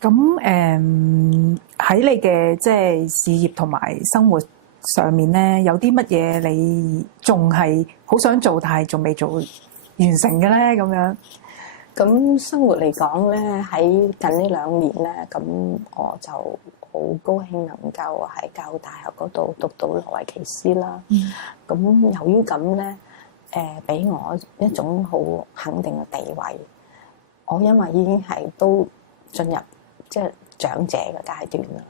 咁喺你嘅即係事業同埋生活上面咧，有啲乜嘢你仲係好想做，但係仲未做完成嘅咧？咁樣。咁生活嚟講咧，喺近呢2年咧，咁我就好高興能夠喺教育大學嗰度讀到羅維奇斯啦。咁由於咁咧，俾我一種好肯定嘅地位。我因為已經係都進入即係長者嘅階段啦。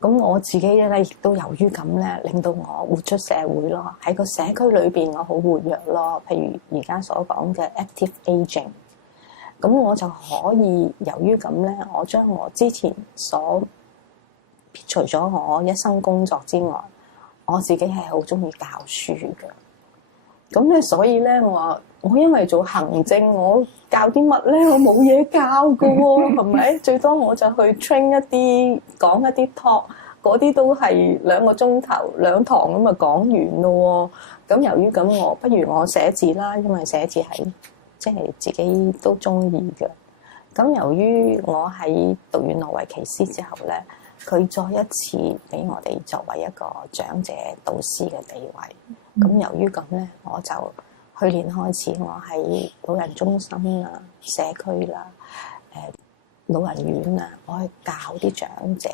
咁我自己咧亦都由於咁咧，令到我活出社會咯，喺個社區裏邊我好活躍咯。譬如而家所講嘅 active aging。咁我就可以由於咁咧，我將我之前所撇除咗我一生工作之外，我自己係好中意教書嘅。咁咧，所以咧，我因為做行政，我教啲乜咧？我冇嘢教㗎喎，係咪？最多我就去 train 一啲講一啲 talk，嗰啲都係2個鐘頭2堂咁啊講完咯喎。咁由於咁，我不如我寫字啦，因為寫字係即係自己都中意嘅。咁由於我喺讀完羅維奇斯之後咧，佢再一次俾我哋作為一個長者導師嘅地位。咁由於咁咧，我就去年開始，我喺老人中心啦、社區啦、老人院啊，我去教啲長者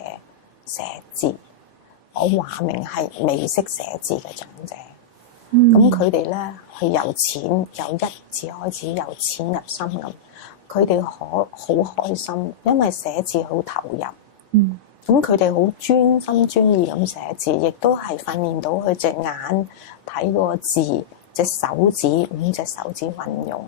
寫字。我話明係未識寫字嘅長者。咁佢哋咧，係由一字開始，由淺入深咁，佢哋好開心，因為寫字好投入。咁佢哋好專心專意咁寫字，亦都係訓練到佢隻眼睇嗰個字，隻手指5隻手指運用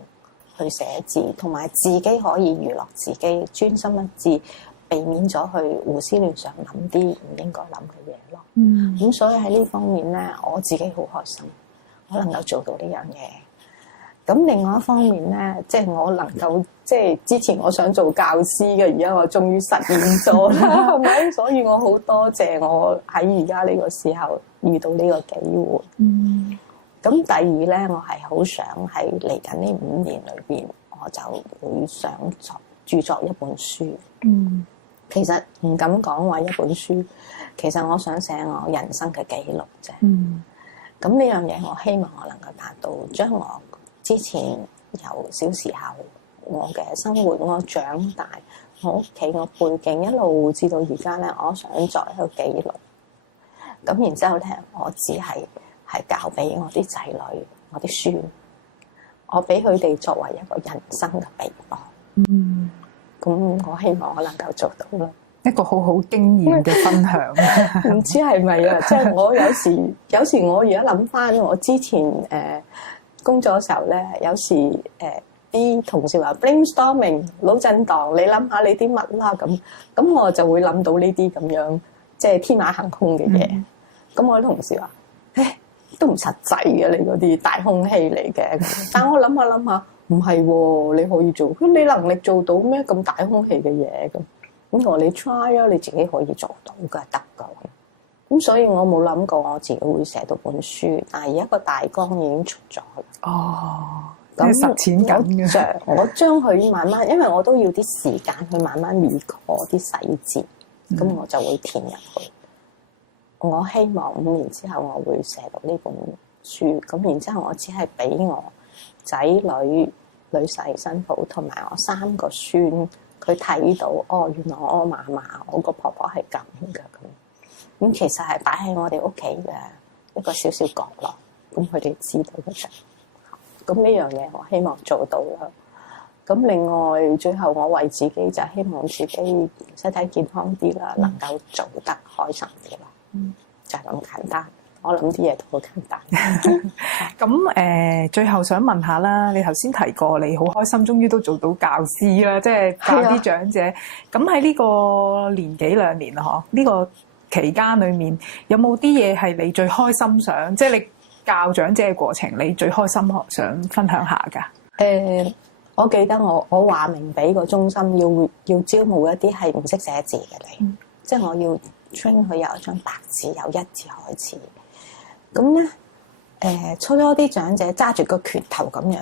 去寫字，同埋自己可以娛樂自己，專心一致，避免咗去胡思亂想諗啲唔應該諗嘅嘢咯。咁所以喺呢方面咧，我自己好開心。我能夠做到呢樣嘢，咁另外一方面咧，即係我能夠即係之前我想做教師嘅，而家我終於實現咗啦，係咪？所以我好多謝我喺而家呢個時候遇到呢個機會。咁第二咧，我係好想喺嚟緊呢5年裏邊，我就會想著作一本書。其實唔敢講話一本書，其實我想寫我人生嘅記錄啫。咁呢樣嘢，我希望我能夠達到，將我之前由小時候我嘅生活，我長大，我屋企我背景一路至到而家咧，我想作一個記錄。咁然之後咧，我只係教俾我啲仔女、我啲孫，我俾佢哋作為一個人生嘅備忘。咁我希望我能夠做到啦。一個好好經驗嘅分享。唔知係咪啊？即係我有時我而家諗翻我之前工作嘅時候咧，有時啲同事話 brainstorming 腦震盪，你諗下你啲乜啦咁我就會諗到呢啲咁樣即係天馬行空嘅嘢。咁我啲同事話：都唔實際嘅，你嗰啲大空氣嚟嘅。但我諗下，唔係喎，你可以做，你能力做到咩咁大空氣嘅嘢咁？咁我話你 try 啊，你自己可以做到㗎，得㗎。咁所以我冇諗過我自己會寫到本書，但係而家個大綱已經出咗啦。咁實踐緊嘅。我將佢慢慢，因為我都要啲時間去慢慢描摹啲細節，咁我就會填入去。我希望5年之後我會寫到呢本書，咁然之後我只係俾我仔女、女婿、新抱同埋我3個孫。佢睇到原來我嫲嫲、我個婆婆係咁嘅咁其實係擺喺我哋屋企嘅一個小小角落，咁佢哋知道嘅啫。咁呢樣嘢我希望做到啦。咁另外最後我為自己就希望自己身體健康啲啦，能夠做得開心啲啦。就係咁簡單。我諗啲嘢都好簡單。咁最後想問下啦，你頭先提過你好開心，終於都做到教師啦，即係教啲長者。咁喺呢個年幾2年啊？呢個期間裏面有冇啲嘢係你最開心想，即係你教長者嘅過程，你最開心想分享下㗎？我記得我話明俾個中心要招募一啲係唔識寫字嘅你，即係我要 train 佢由一張白紙，由1字開始。咁咧，初啲長者揸住個拳頭咁樣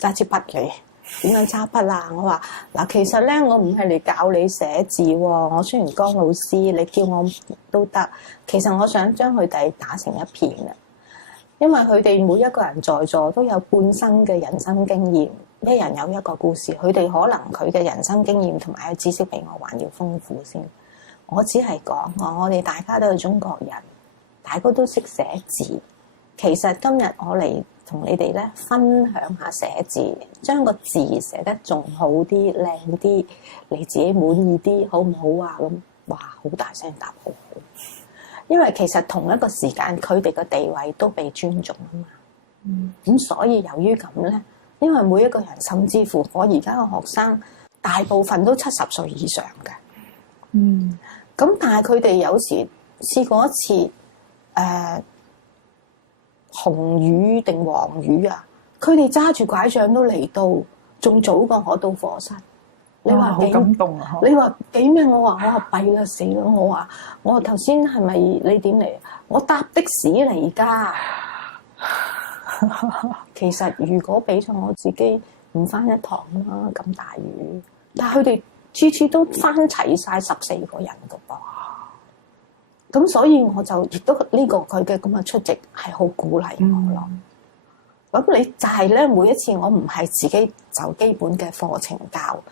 揸支筆嚟，點樣揸筆啊？我話嗱，其實咧我唔係嚟教你寫字喎。我雖然江老師，你叫我都得。其實我想將佢哋打成一片啊，因為佢哋每一個人在座都有半生嘅人生經驗，一人有一個故事。佢哋可能佢嘅人生經驗同埋佢知識比我還要豐富先。我只係講我哋大家都係中國人，大家都識寫字。其實今日我嚟同你哋咧分享下寫字，將個字寫得仲好啲、靚啲，你自己滿意啲，好唔好啊？咁哇，好大聲答好好，因為其實同一個時間佢哋嘅地位都被尊重啊嘛。咁所以由於咁咧，因為每一個人，甚至乎我而家嘅學生，大部分都70歲以上嘅。咁但係佢哋有時試過一次，紅雨定黃雨啊，佢哋揸住拐杖都嚟到，仲早過我到課室。你話好感動啊！你話幾咩？我話弊啦死啦！我話頭先係咪你點嚟？我搭的士嚟㗎。其實如果俾咗我自己唔返一堂啦，咁大雨，但係佢哋次次都返齊晒14個人㗎噃。咁所以我就亦都呢個佢嘅咁嘅出席係好鼓勵我咯。咁你就係咧，每一次我唔係自己就基本嘅課程教，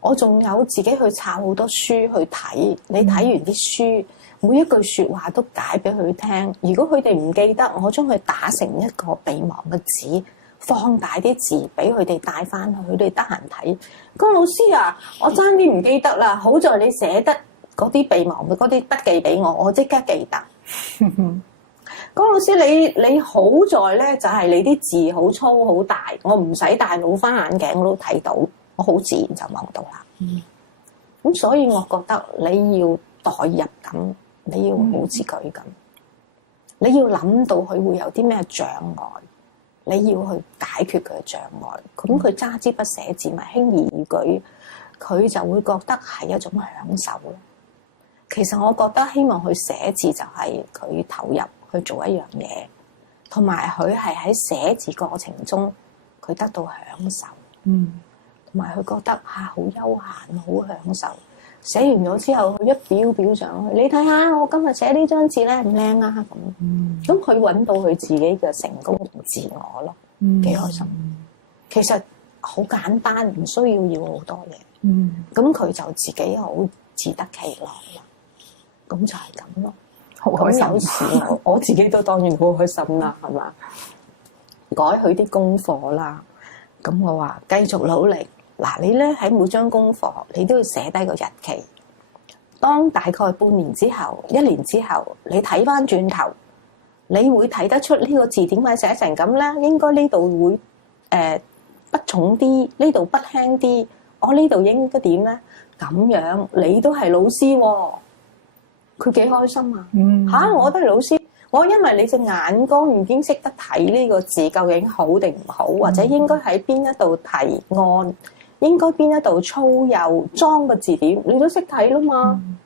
我仲有自己去抄好多書去睇。你睇完啲書，每一句説話都解俾佢聽。如果佢哋唔記得，我將佢打成一個備忘嘅紙，放大啲字俾佢哋帶翻去，佢哋得閒睇。江老師啊，我爭啲唔記得啦，好在你寫得嗰啲備忘嘅嗰啲筆記俾我，我即刻記得。江老師，你好在咧，就係你啲字好粗好大，我唔使戴老花眼鏡我都睇到，我好自然就望到啦。咁所以我覺得你要代入咁，你要好似佢咁，你要諗到佢會有啲咩障礙，你要去解決佢嘅障礙。咁佢揸支筆寫字咪輕而易舉，佢就會覺得係一種享受咯。其實我覺得希望佢寫字就係佢投入去做一樣嘢，同埋佢係喺寫字過程中佢得到享受，同埋佢覺得好休閒，好享受。寫完咗之後，佢一表上去，你睇下我今日寫呢張字靚唔靚啊？咁佢揾到佢自己嘅成功同自我咯，幾開心。其實好簡單，唔需要好多嘢。咁佢就自己好自得其樂啦。咁就係咁咯。咁有時我自己都當然好開心啦，係嘛？改佢啲功課啦。咁我話繼續努力。嗱，你咧喺每張功課，你都要寫低個日期。當大概半年之後、1年之後，你睇翻轉頭，你會睇得出呢個字點解寫成咁咧？應該呢度會筆重啲，呢度筆輕啲。我呢度應該點咧？咁樣你都係老師喎。佢幾開心啊！我都係老師，我因為你隻眼光已經識得睇呢個字究竟好定唔好，或者應該喺邊一度提按，應該邊一度粗幼裝個字典，你都識睇啦嘛。